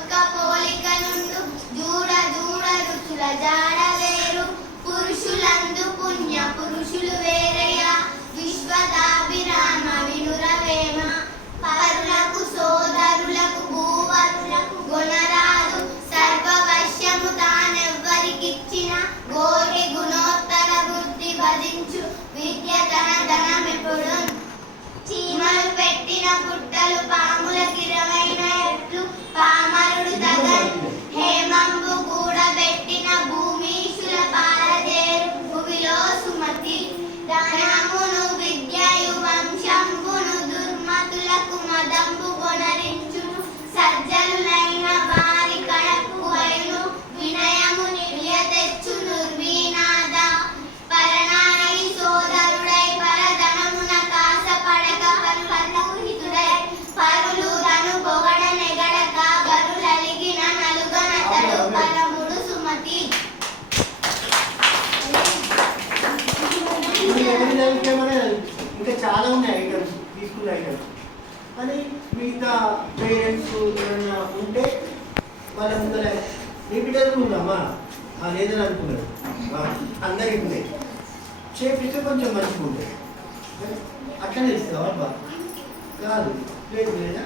ఒక్క పోలిక నుండు జూడ జూడ రుచుల జాడ వేరు పురుషులందు పుణ్య పురుషులు వేరయ్య విశ్వదాభిరామ వినురవేమ పరులకు సోదరులకు భూవరులకు గుణరాదు సర్వవశ్యము తానెవ్వరికిచ్చిన కోటి గుణోత్తర బుద్ధి భజించు విద్య తన ధనమెప్పుడు చీమలు పెట్టిన పుట్టలు పాములకి 20 ఎట్లు పామరుడు తగన్ హేమంబు కూడబెట్టిన భూమీషుల పారదేరు భువిలో సుమతి ధనమును విద్యయు వంశంబును దుర్మతులకు మదంబు కొనరించును సజ్జనులైన వారి కడకు అయిను వినయము నిర్య తెచ్చు నిర్వీనాద పరనారి సోదరుడై పరధనమున కాసపడక పరులకు హితుడై పరులు తను పొగడ నెగడక బరులలిగిన నలుగనతడు పరముడు సుమతి. ఇంకా చాలా ఉన్నాయి ఐటమ్స్ తీసుకునే ఐటమ్స్ కానీ మిగతా పేరెంట్స్ ఏమైనా ఉంటే వాళ్ళ ముందర నీ బిడ్డలు ఉన్నామా లేదని అనుకున్నాడు అందరికి ఉన్నాయి చేపిస్తే కొంచెం మంచిగా ఉంటుంది అట్లనే ఇస్తావా కాదు లేదు లేదా